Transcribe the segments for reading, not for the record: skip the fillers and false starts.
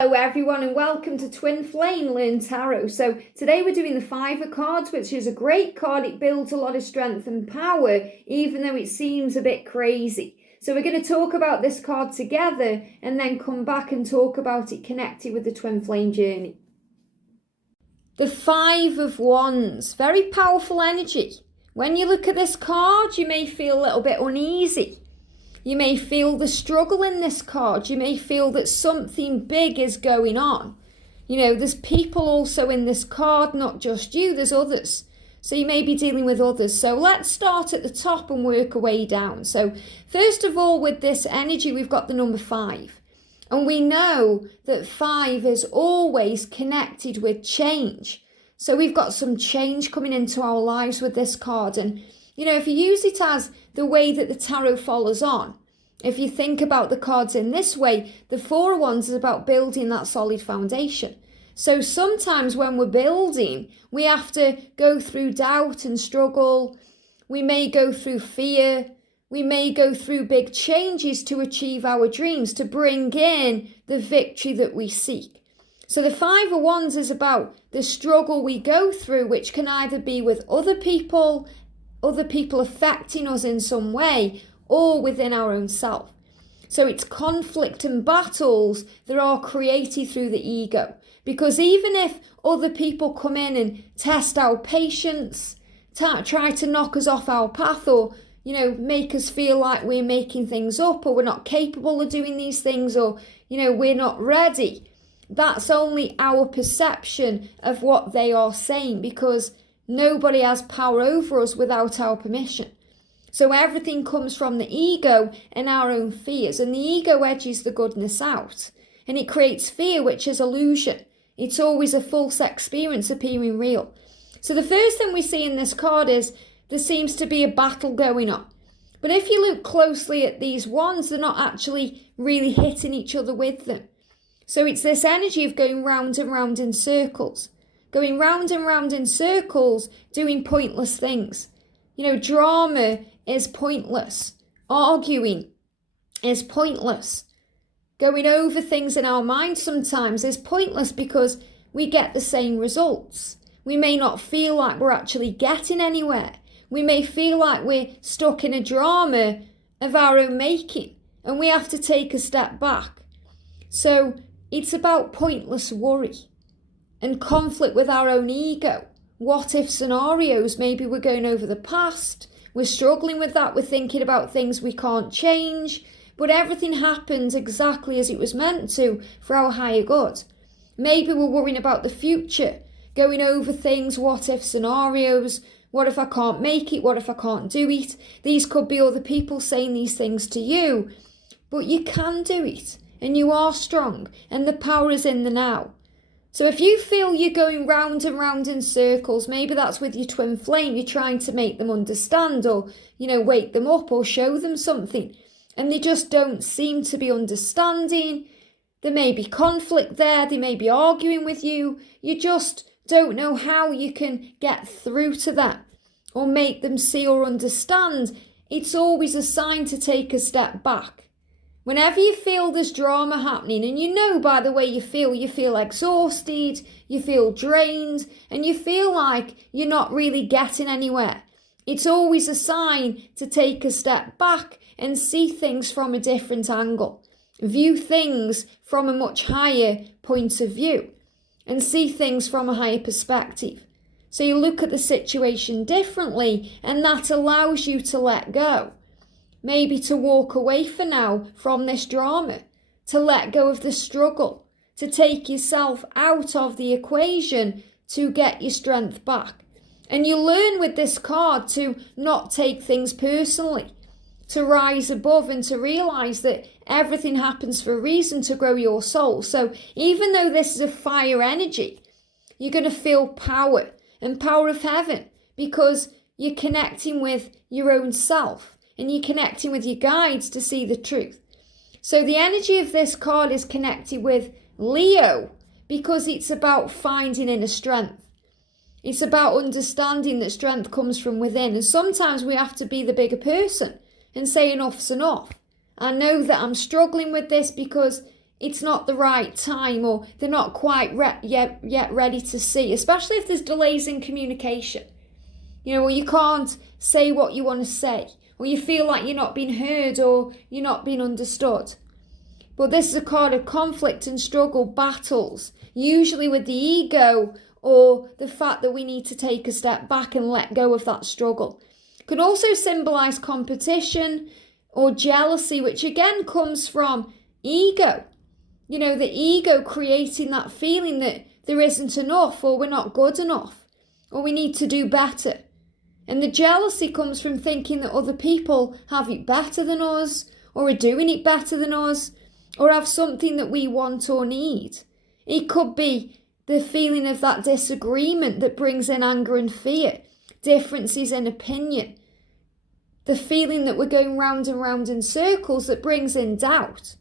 Hello everyone and welcome to Twin Flame Learn Tarot. So today we're doing the Five of Cards, which is a great card. It builds a lot of strength and power, even though it seems a bit crazy. So we're going to talk about this card together and then come back and talk about it connected with the Twin Flame journey. The Five of Wands, very powerful energy. When you look at this card, you may feel a little bit uneasy. You may feel the struggle in this card. You may feel that something big is going on. There's people also in this card, not just you, there's others. So you may be dealing with others. So let's start at the top and work our way down. So first of all, with this energy, we've got the number 5. And we know that 5 is always connected with change. So we've got some change coming into our lives with this card. And if you use it as the way that the tarot follows on, if you think about the cards in this way, the 4 of Wands is about building that solid foundation. So sometimes when we're building, we have to go through doubt and struggle. We may go through fear. We may go through big changes to achieve our dreams, to bring in the victory that we seek. So the 5 of Wands is about the struggle we go through, which can either be with other people affecting us in some way, or within our own self. So it's conflict and battles that are created through the ego. Because even if other people come in and test our patience, try to knock us off our path, or make us feel like we're making things up, or we're not capable of doing these things, or we're not ready, that's only our perception of what they are saying, because nobody has power over us without our permission. So everything comes from the ego and our own fears. And the ego edges the goodness out. And it creates fear, which is illusion. It's always a false experience appearing real. So the first thing we see in this card is there seems to be a battle going on. But if you look closely at these wands, they're not actually really hitting each other with them. So it's this energy of going round and round in circles. Going round and round in circles, doing pointless things. Drama is pointless. Arguing is pointless. Going over things in our mind sometimes is pointless because we get the same results. We may not feel like we're actually getting anywhere. We may feel like we're stuck in a drama of our own making, and we have to take a step back. So it's about pointless worry and conflict with our own ego. What if scenarios? Maybe we're going over the past. We're struggling with that. We're thinking about things we can't change. But everything happens exactly as it was meant to for our higher good. Maybe we're worrying about the future. Going over things, what if scenarios. What if I can't make it? What if I can't do it? These could be other people saying these things to you. But you can do it. And you are strong. And the power is in the now. So if you feel you're going round and round in circles, maybe that's with your twin flame, you're trying to make them understand, or, wake them up or show them something, and they just don't seem to be understanding. There may be conflict there, they may be arguing with you, you just don't know how you can get through to them or make them see or understand. It's always a sign to take a step back. Whenever you feel this drama happening, and by the way you feel exhausted, you feel drained, and you feel like you're not really getting anywhere, it's always a sign to take a step back and see things from a different angle. View things from a much higher point of view and see things from a higher perspective. So you look at the situation differently, and that allows you to let go. Maybe to walk away for now from this drama, to let go of the struggle, to take yourself out of the equation to get your strength back. And you learn with this card to not take things personally, to rise above and to realise that everything happens for a reason, to grow your soul. So even though this is a fire energy, you're going to feel power and power of heaven because you're connecting with your own self. And you're connecting with your guides to see the truth. So the energy of this card is connected with Leo because it's about finding inner strength. It's about understanding that strength comes from within. And sometimes we have to be the bigger person and say enough's enough. I know that I'm struggling with this because it's not the right time, or they're not quite yet ready to see, especially if there's delays in communication. Or you can't say what you want to say, or you feel like you're not being heard or you're not being understood. But this is a card of conflict and struggle, battles, usually with the ego or the fact that we need to take a step back and let go of that struggle. It could also symbolize competition or jealousy, which again comes from ego. The ego creating that feeling that there isn't enough, or we're not good enough, or we need to do better. And the jealousy comes from thinking that other people have it better than us, or are doing it better than us, or have something that we want or need. It could be the feeling of that disagreement that brings in anger and fear, differences in opinion, the feeling that we're going round and round in circles that brings in doubt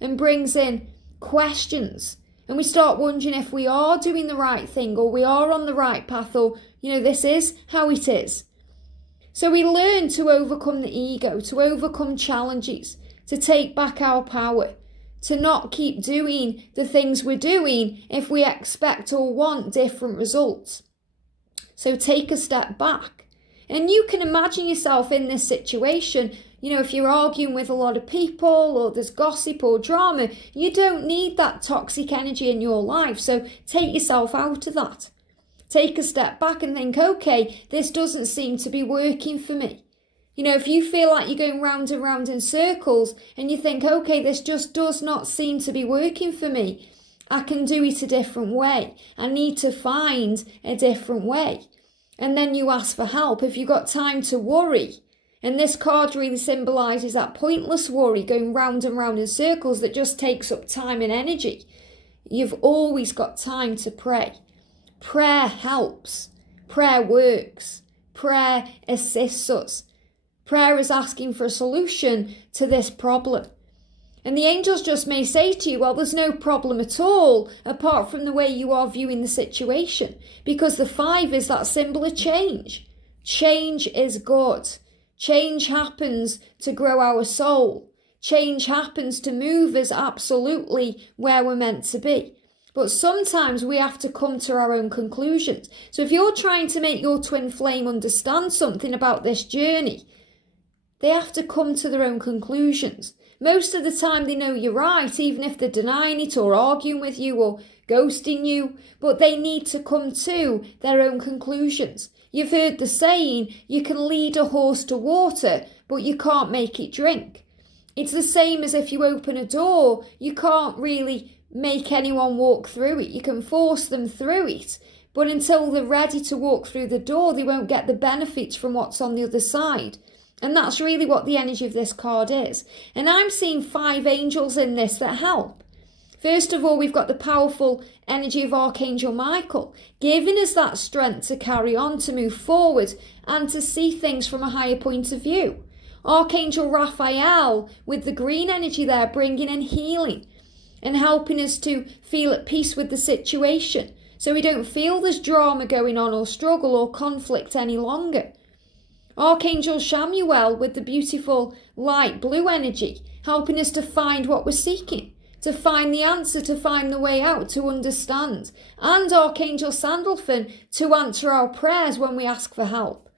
and brings in questions, and we start wondering if we are doing the right thing, or we are on the right path, or this is how it is. So we learn to overcome the ego, to overcome challenges, to take back our power, to not keep doing the things we're doing if we expect or want different results. So take a step back. And you can imagine yourself in this situation. If you're arguing with a lot of people, or there's gossip or drama, you don't need that toxic energy in your life. So take yourself out of that. Take a step back and think, okay, this doesn't seem to be working for me. If you feel like you're going round and round in circles and you think, okay, this just does not seem to be working for me, I can do it a different way. I need to find a different way. And then you ask for help. If you've got time to worry, and this card really symbolises that pointless worry, going round and round in circles that just takes up time and energy, you've always got time to pray. Prayer helps. Prayer works. Prayer assists us. Prayer is asking for a solution to this problem. And the angels just may say to you, well, there's no problem at all apart from the way you are viewing the situation, because the 5 is that symbol of change. Change is good. Change happens to grow our soul. Change happens to move us absolutely where we're meant to be. But sometimes we have to come to our own conclusions. So if you're trying to make your twin flame understand something about this journey, they have to come to their own conclusions. Most of the time they know you're right, even if they're denying it or arguing with you or ghosting you, but they need to come to their own conclusions. You've heard the saying, you can lead a horse to water, but you can't make it drink. It's the same as if you open a door, you can't really make anyone walk through it. You can force them through it, but until they're ready to walk through the door, they won't get the benefits from what's on the other side. And that's really what the energy of this card is. And I'm seeing 5 angels in this that help. First of all, we've got the powerful energy of Archangel Michael, giving us that strength to carry on, to move forward, and to see things from a higher point of view. Archangel Raphael, with the green energy there, bringing in healing and helping us to feel at peace with the situation, so we don't feel there's drama going on or struggle or conflict any longer. Archangel Chamuel, with the beautiful light blue energy, helping us to find what we're seeking, to find the answer, to find the way out, to understand. And Archangel Sandalphon, to answer our prayers when we ask for help.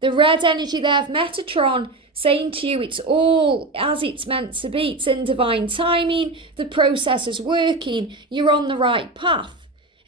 The red energy there of Metatron, saying to you it's all as it's meant to be. It's in divine timing, the process is working, you're on the right path.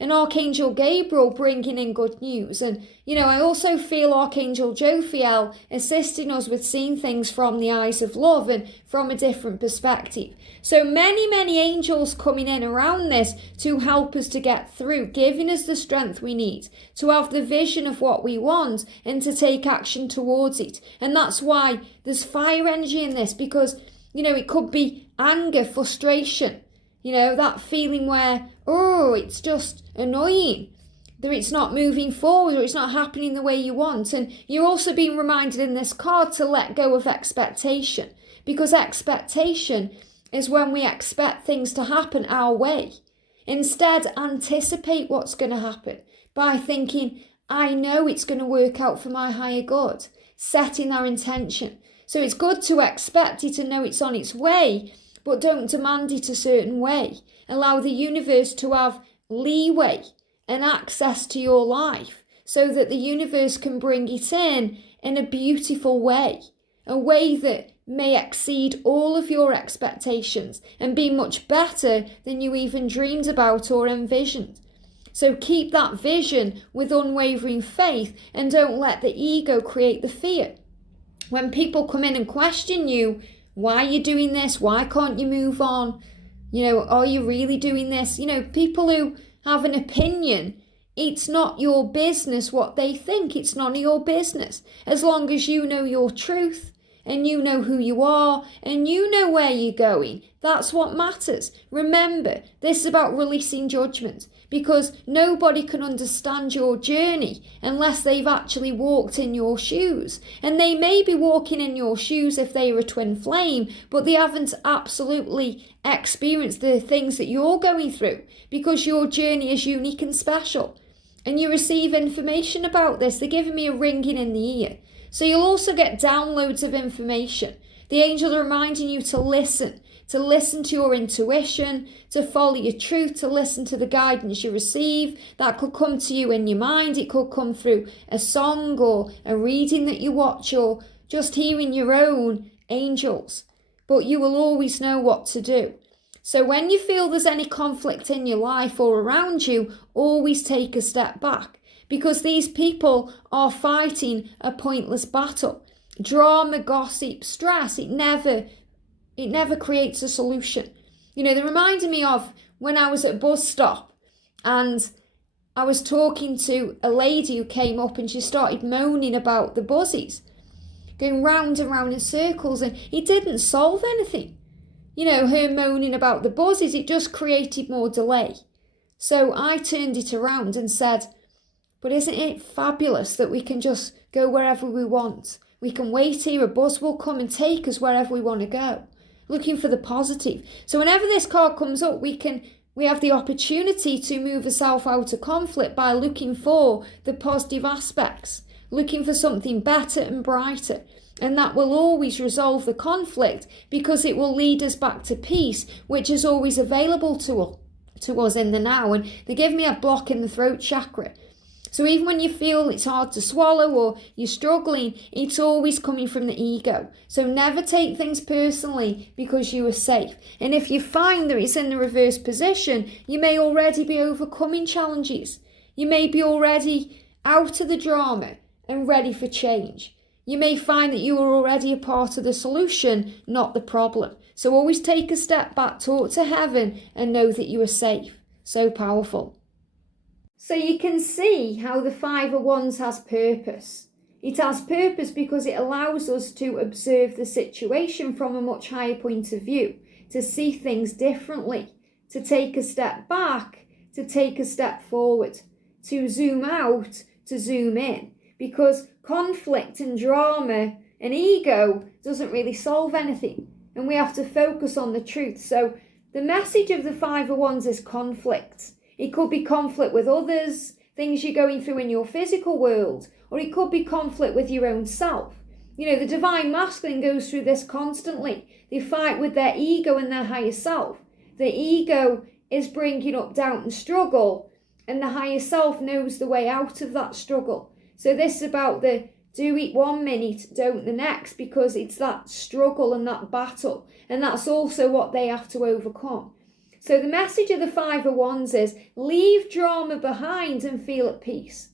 And Archangel Gabriel bringing in good news. And, I also feel Archangel Jophiel assisting us with seeing things from the eyes of love and from a different perspective. So many, many angels coming in around this to help us to get through, giving us the strength we need, to have the vision of what we want and to take action towards it. And that's why there's fire energy in this, because, it could be anger, frustration, that feeling where, it's just annoying, that it's not moving forward or it's not happening the way you want. And you're also being reminded in this card to let go of expectation, because expectation is when we expect things to happen our way. Instead, anticipate what's going to happen by thinking, I know it's going to work out for my higher good, setting our intention. So it's good to expect it and know it's on its way, but don't demand it a certain way. Allow the universe to have leeway and access to your life so that the universe can bring it in a beautiful way, a way that may exceed all of your expectations and be much better than you even dreamed about or envisioned. So keep that vision with unwavering faith and don't let the ego create the fear. When people come in and question you, why are you doing this? Why can't you move on? Are you really doing this? People who have an opinion, it's not your business what they think. It's none of your business. As long as you know your truth and you know who you are and you know where you're going, that's what matters. Remember, this is about releasing judgment, because nobody can understand your journey unless they've actually walked in your shoes. And they may be walking in your shoes if they were a twin flame, but they haven't absolutely experienced the things that you're going through, because your journey is unique and special. And you receive information about this. They're giving me a ringing in the ear. So you'll also get downloads of information. The angels are reminding you to listen to your intuition, to follow your truth, to listen to the guidance you receive. That could come to you in your mind. It could come through a song or a reading that you watch, or just hearing your own angels. But you will always know what to do. So when you feel there's any conflict in your life or around you, always take a step back, because these people are fighting a pointless battle. Drama, gossip, stress, it never creates a solution. They reminded me of when I was at a bus stop and I was talking to a lady who came up and she started moaning about the buses, going round and round in circles, and it didn't solve anything. Her moaning about the buses, it just created more delay. So I turned it around and said, but isn't it fabulous that we can just go wherever we want? We can wait here, a bus will come and take us wherever we want to go. Looking for the positive. So whenever this card comes up, we have the opportunity to move ourselves out of conflict by looking for the positive aspects, looking for something better and brighter. And that will always resolve the conflict, because it will lead us back to peace, which is always available to us in the now. And they give me a block in the throat chakra. So even when you feel it's hard to swallow or you're struggling, it's always coming from the ego. So never take things personally because you are safe. And if you find that it's in the reverse position, you may already be overcoming challenges. You may be already out of the drama and ready for change. You may find that you are already a part of the solution, not the problem. So always take a step back, talk to heaven, and know that you are safe. So powerful. So you can see how the Five of Wands has purpose. It has purpose because it allows us to observe the situation from a much higher point of view, to see things differently, to take a step back, to take a step forward, to zoom out, to zoom in. Because conflict and drama and ego doesn't really solve anything, and we have to focus on the truth. So the message of the Five of Wands is conflict. It could be conflict with others, things you're going through in your physical world, or it could be conflict with your own self. The Divine Masculine goes through this constantly. They fight with their ego and their higher self. The ego is bringing up doubt and struggle, and the higher self knows the way out of that struggle. So this is about the do it 1 minute, don't the next, because it's that struggle and that battle, and that's also what they have to overcome. So the message of the Five of Wands is leave drama behind and feel at peace.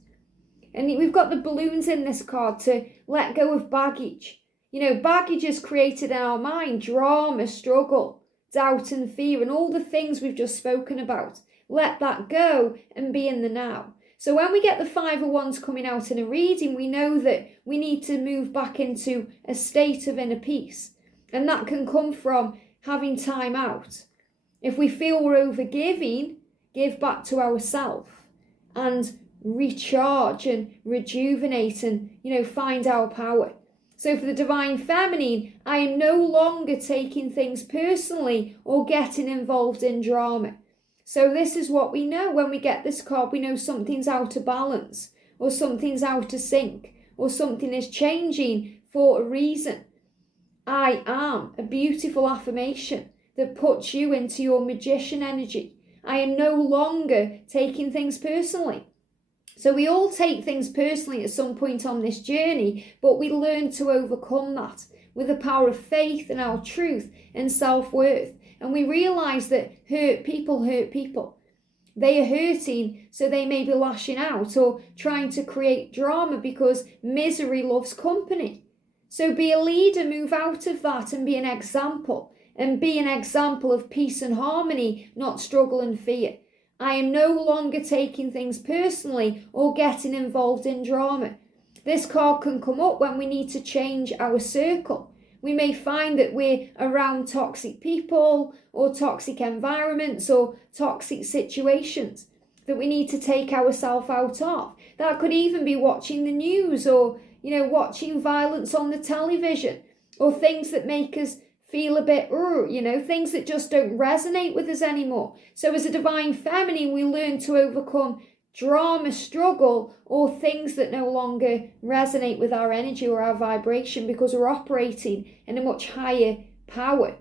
And we've got the balloons in this card to let go of baggage. Baggage is created in our mind, drama, struggle, doubt and fear, and all the things we've just spoken about. Let that go and be in the now. So when we get the Five of Wands coming out in a reading, we know that we need to move back into a state of inner peace. And that can come from having time out. If we feel we're overgiving, give back to ourselves and recharge and rejuvenate and, find our power. So for the Divine Feminine, I am no longer taking things personally or getting involved in drama. So this is what we know when we get this card. We know something's out of balance, or something's out of sync, or something is changing for a reason. I am a beautiful affirmation that puts you into your magician energy. I am no longer taking things personally. So we all take things personally at some point on this journey, but we learn to overcome that with the power of faith and our truth and self-worth. And we realise that hurt people hurt people. They are hurting, so they may be lashing out or trying to create drama because misery loves company. So be a leader, move out of that and be an example. And be an example of peace and harmony, not struggle and fear. I am no longer taking things personally or getting involved in drama. This card can come up when we need to change our circle. We may find that we're around toxic people or toxic environments or toxic situations that we need to take ourselves out of. That could even be watching the news or, watching violence on the television or things that make us feel a bit, things that just don't resonate with us anymore. So as a divine feminine, we learn to overcome drama, struggle, or things that no longer resonate with our energy or our vibration because we're operating in a much higher power.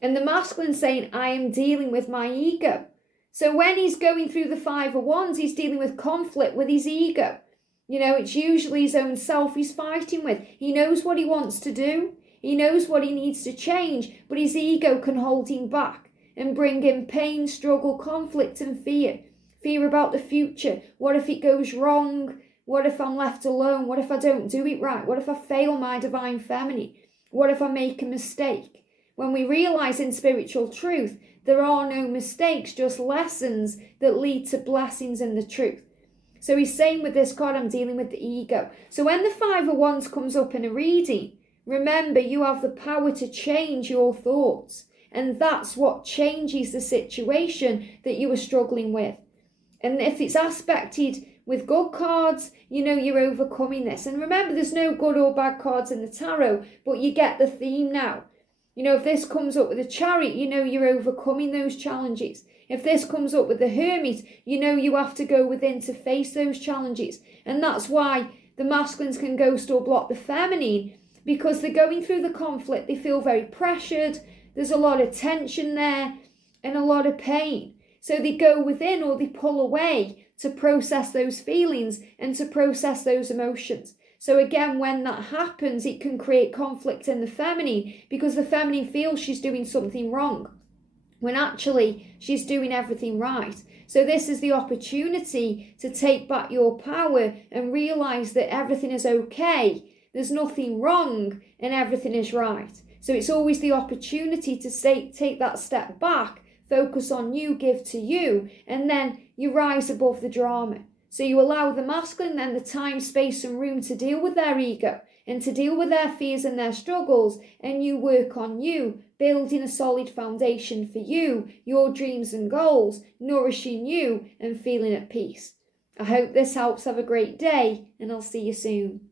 And the masculine saying, I am dealing with my ego. So when he's going through the 5 of Wands, he's dealing with conflict with his ego. It's usually his own self he's fighting with. He knows what he wants to do. He knows what he needs to change, but his ego can hold him back and bring him pain, struggle, conflict and fear. Fear about the future. What if it goes wrong? What if I'm left alone? What if I don't do it right? What if I fail my divine feminine? What if I make a mistake? When we realise in spiritual truth, there are no mistakes, just lessons that lead to blessings and the truth. So he's saying with this card, I'm dealing with the ego. So when the 5 of Wands comes up in a reading, remember, you have the power to change your thoughts. And that's what changes the situation that you are struggling with. And if it's aspected with good cards, you're overcoming this. And remember, there's no good or bad cards in the tarot, but you get the theme now. If this comes up with a Chariot, you're overcoming those challenges. If this comes up with the Hermit, you have to go within to face those challenges. And that's why the masculines can ghost or block the feminine, because they're going through the conflict. They feel very pressured. There's a lot of tension there and a lot of pain. So they go within or they pull away to process those feelings and to process those emotions. So again, when that happens, it can create conflict in the feminine because the feminine feels she's doing something wrong when actually she's doing everything right. So this is the opportunity to take back your power and realise that everything is okay. There's nothing wrong and everything is right. So it's always the opportunity to take that step back, focus on you, give to you, and then you rise above the drama. So you allow the masculine then the time, space and room to deal with their ego and to deal with their fears and their struggles, and you work on you, building a solid foundation for you, your dreams and goals, nourishing you and feeling at peace. I hope this helps. Have a great day and I'll see you soon.